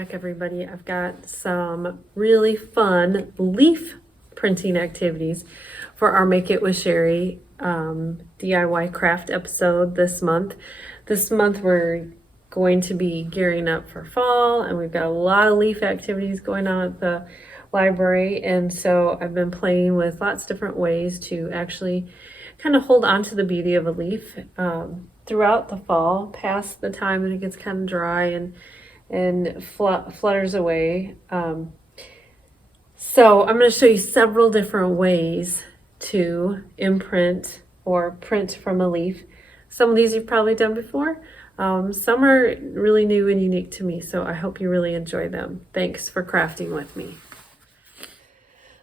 back, everybody. I've got some really fun leaf printing activities for our Make It with Sheri DIY craft episode this month. This month we're going to be gearing up for fall, and we've got a lot of leaf activities going on at the library, and so I've been playing with lots of different ways to actually kind of hold on to the beauty of a leaf throughout the fall, past the time that it gets kind of dry and flutters away. So I'm going to show you several different ways to imprint or print from a leaf. Some of these you've probably done before. Some are really new and unique to me, so I hope you really enjoy them. Thanks for crafting with me.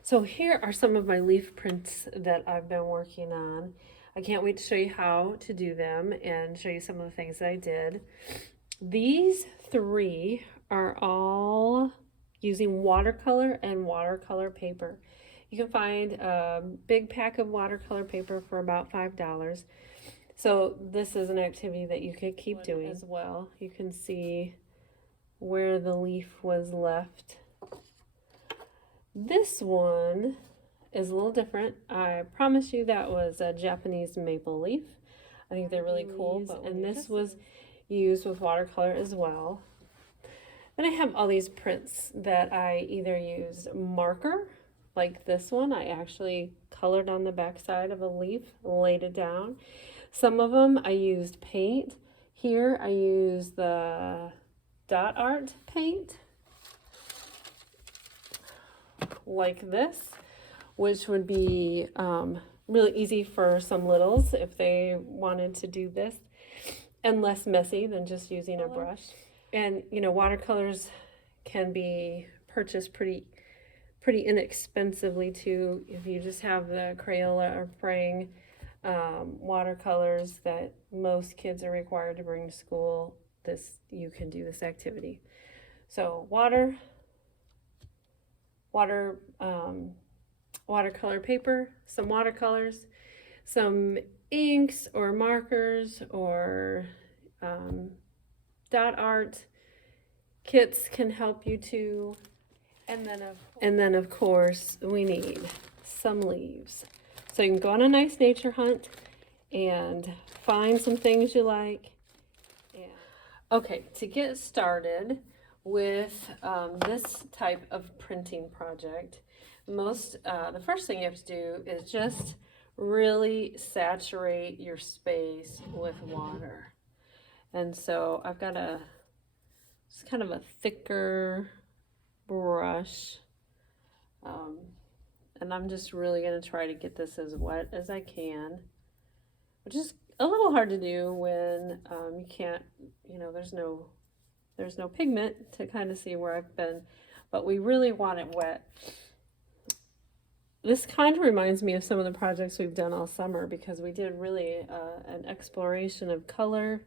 So here are some of my leaf prints that I've been working on. I can't wait to show you how to do them and show you some of the things that I did. These three are all using watercolor and watercolor paper. You can find a big pack of watercolor paper for about $5. So this is an activity that you could keep doing as well. You can see where the leaf was left. This one is a little different. I promise you that was a Japanese maple leaf. I think they're really cool. And this was used with watercolor as well. Then I have all these prints that I either used marker, like this one. I actually colored on the back side of a leaf, laid it down. Some of them I used paint. Here I used the dot art paint, like this, which would be really easy for some littles if they wanted to do this, and less messy than just using a brush. And you know, watercolors can be purchased pretty inexpensively too. If you just have the Crayola or Prang watercolors that most kids are required to bring to school, you can do this activity. So watercolor paper, some watercolors, some inks or markers or dot art kits can help you too. And then of course we need some leaves. So you can go on a nice nature hunt and find some things you like. Okay, to get started with this type of printing project, the first thing you have to do is just really saturate your space with water. And so I've got it's kind of a thicker brush, and I'm just really going to try to get this as wet as I can, which is a little hard to do when you can't, there's no pigment to kind of see where I've been, but we really want it wet. This kind of reminds me of some of the projects we've done all summer, because we did really an exploration of color.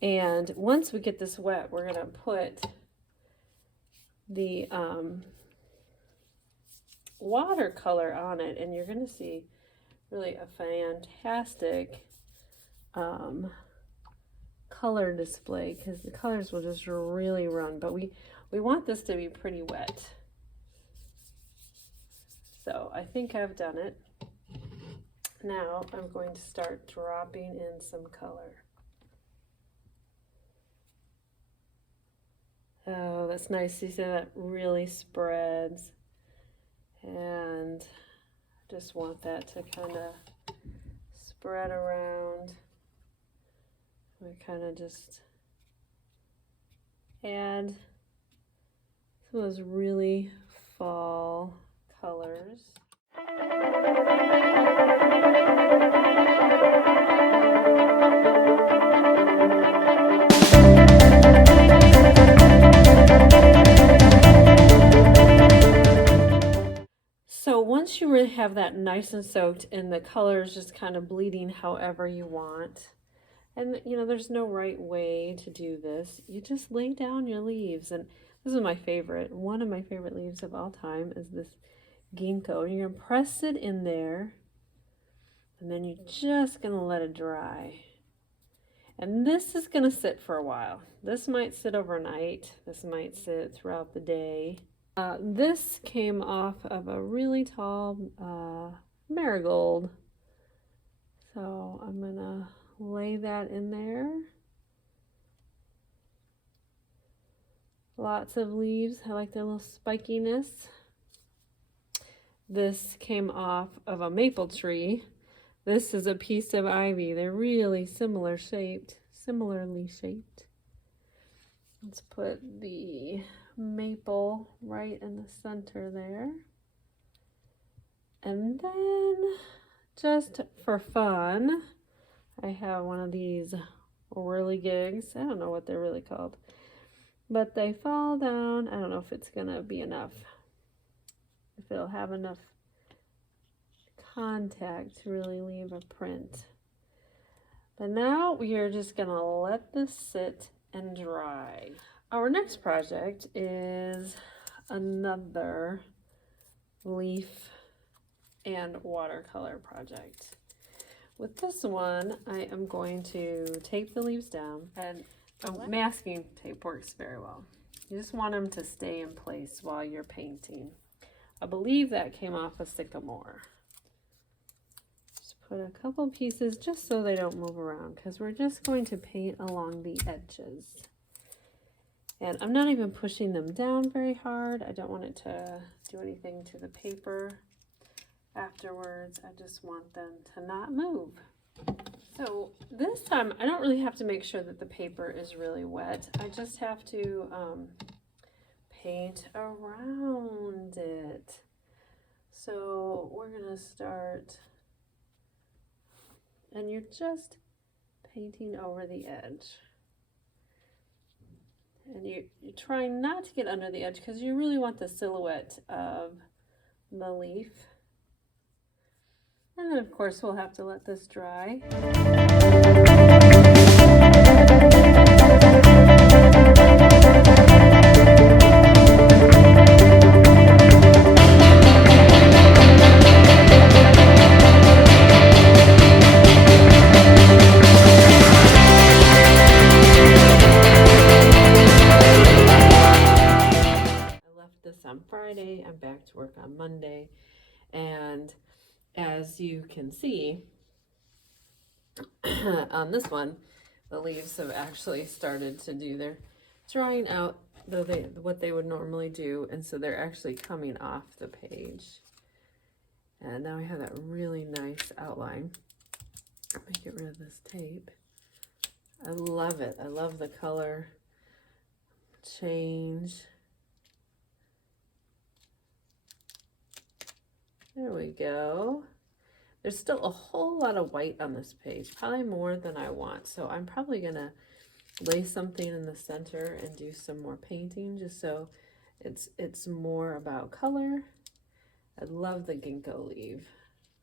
And once we get this wet, we're going to put the watercolor on it, and you're going to see really a fantastic color display, because the colors will just really run. But we want this to be pretty wet. So I think I've done it. Now I'm going to start dropping in some color. Oh, that's nice. You see that really spreads, and I just want that to kind of spread around. We kind of just add some of those really fall colors. So once you really have that nice and soaked and the colors just kind of bleeding however you want, and there's no right way to do this, you just lay down your leaves. And this is my favorite. One of my favorite leaves of all time is this ginkgo. You're gonna press it in there, and then you're just gonna let it dry. And this is going to sit for a while. This might sit overnight. This might sit throughout the day. This came off of a really tall marigold. So I'm going to lay that in there. Lots of leaves. I like their little spikiness. This came off of a maple tree. This is a piece of ivy. They're really similarly shaped. Let's put the maple right in the center there. And then, just for fun, I have one of these whirligigs. I don't know what they're really called, but they fall down. I don't know if it's gonna be enough, if it'll have enough contact to really leave a print. But now we are just gonna let this sit and dry. Our next project is another leaf and watercolor project. With this one, I am going to tape the leaves down, and masking tape works very well. You just want them to stay in place while you're painting. I believe that came off a sycamore. Put a couple pieces just so they don't move around, because we're just going to paint along the edges. And I'm not even pushing them down very hard. I don't want it to do anything to the paper afterwards. I just want them to not move. So this time I don't really have to make sure that the paper is really wet. I just have to paint around it. So we're gonna start, and you're just painting over the edge. And you're trying not to get under the edge, because you really want the silhouette of the leaf. And then of course we'll have to let this dry. On Friday, I'm back to work on Monday, and as you can see on this one, the leaves have actually started to do their drying out, what they would normally do, and so they're actually coming off the page. And now I have that really nice outline. Let me get rid of this tape. I love it. I love the color change. There we go. There's still a whole lot of white on this page, probably more than I want. So I'm probably gonna lay something in the center and do some more painting, just so it's more about color. I love the ginkgo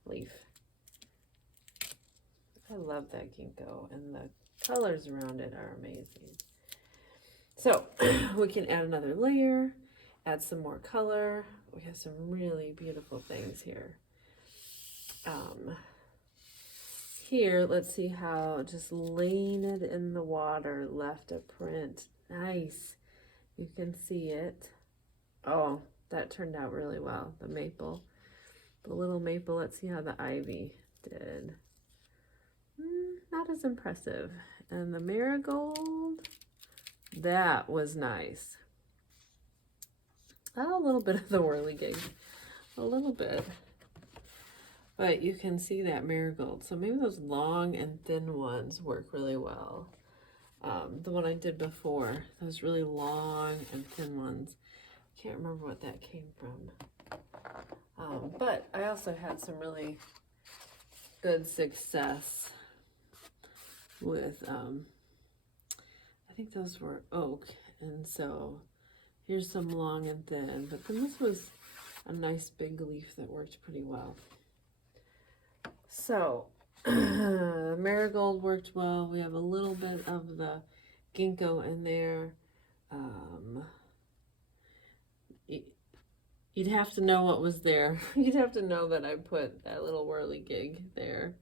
leaf. I love that ginkgo, and the colors around it are amazing. So we can add another layer, add some more color. We have some really beautiful things here. Here, let's see how just laying it in the water left a print. Nice. You can see it. Oh, that turned out really well. The maple, the little maple. Let's see how the ivy did. Not as impressive. And the marigold, that was nice. A little bit of the whirligig, a little bit, but you can see that marigold. So maybe those long and thin ones work really well. The one I did before, those really long and thin ones, can't remember what that came from. But I also had some really good success with, I think those were oak, and so here's some long and thin, but then this was a nice big leaf that worked pretty well. So the marigold worked well. We have a little bit of the ginkgo in there. You'd have to know what was there. You'd have to know that I put that little whirligig there.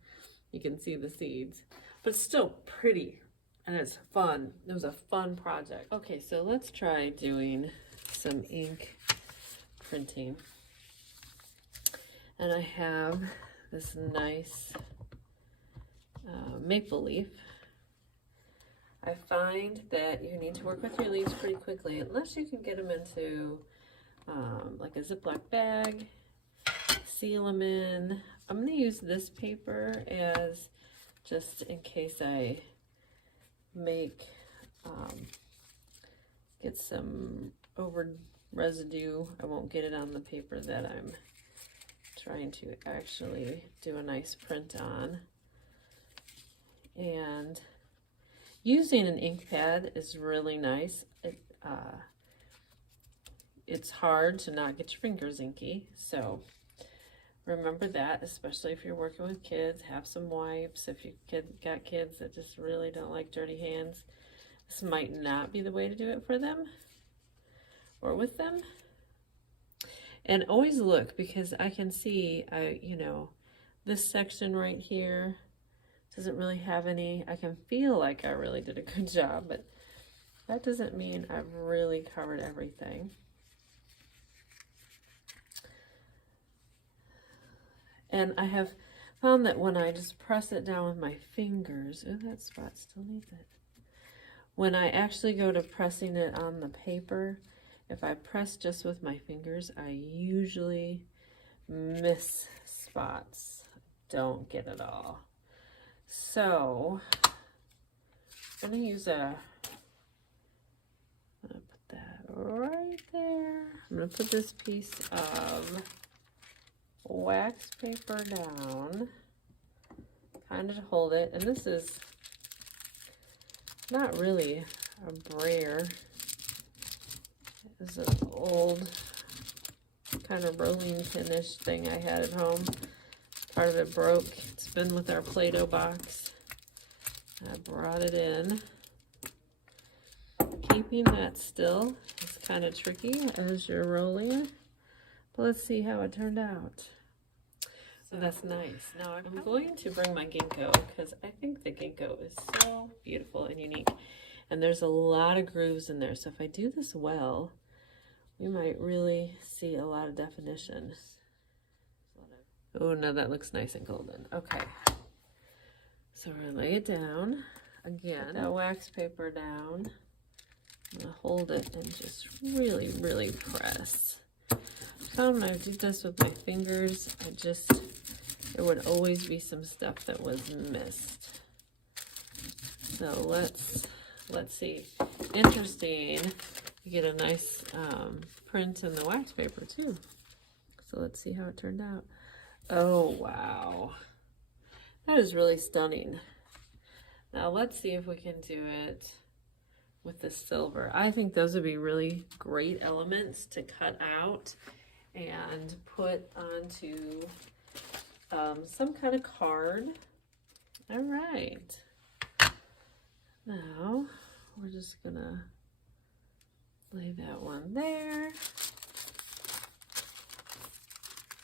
You can see the seeds, but it's still pretty. And it's fun. It was a fun project. Okay, so let's try doing some ink printing. And I have this nice maple leaf. I find that you need to work with your leaves pretty quickly, unless you can get them into like a Ziploc bag, seal them in. I'm going to use this paper as just in case I make, get some over residue. I won't get it on the paper that I'm trying to actually do a nice print on. And using an ink pad is really nice. It's hard to not get your fingers inky, so remember that, especially if you're working with kids. Have some wipes. If you got kids that just really don't like dirty hands, this might not be the way to do it for them or with them. And always look, because I can see, you know, this section right here doesn't really have any. I can feel like I really did a good job, but that doesn't mean I've really covered everything. And I have found that when I just press it down with my fingers, oh, that spot still needs it. When I actually go to pressing it on the paper, if I press just with my fingers, I usually miss spots. Don't get it all. So I'm gonna use I'm gonna put that right there. I'm gonna put this piece of wax paper down, kind of to hold it. And this is not really a brayer. It's an old kind of rolling pin-ish thing I had at home. Part of it broke. It's been with our Play-Doh box. I brought it in. Keeping that still is kind of tricky as you're rolling. But let's see how it turned out. So that's nice. Now I'm going to bring my ginkgo, because I think the ginkgo is so beautiful and unique. And there's a lot of grooves in there. So if I do this well, we might really see a lot of definition. Oh, now that looks nice and golden. Okay. So we're gonna lay it down. Again, put that wax paper down. I'm gonna hold it and just really, really press. I found when I do this with my fingers, there would always be some stuff that was missed. So let's see. Interesting. You get a nice print in the wax paper too. So let's see how it turned out. Oh, wow. That is really stunning. Now let's see if we can do it with the silver. I think those would be really great elements to cut out and put onto some kind of card. All right. Now we're just gonna lay that one there.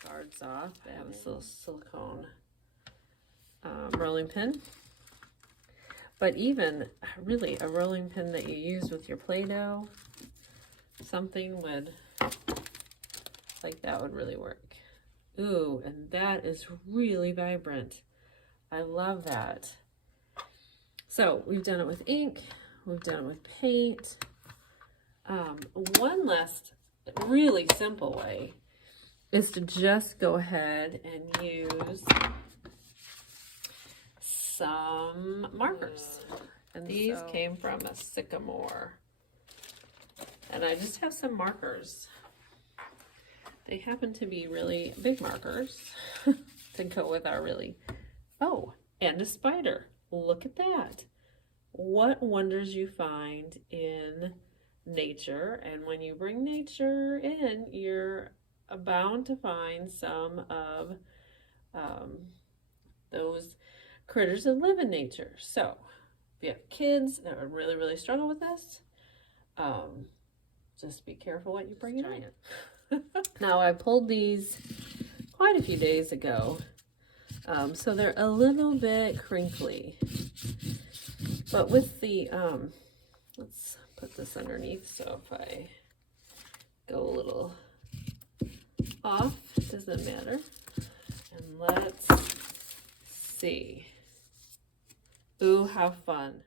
Guards off. I have this little silicone rolling pin. But even really a rolling pin that you use with your Play-Doh, something like that would really work. Ooh, and that is really vibrant. I love that. So we've done it with ink, we've done it with paint. One last really simple way is to just go ahead and use some markers. And these came from a sycamore. And I just have some markers. They happen to be really big markers to go with our oh, and a spider. Look at that. What wonders you find in nature. And when you bring nature in, you're bound to find some of those critters that live in nature. So if you have kids that would really, really struggle with this, just be careful what you bring in. Now I pulled these quite a few days ago, so they're a little bit crinkly. But with the, let's put this underneath, so if I go a little off, it doesn't matter. And let's see. Ooh, how fun.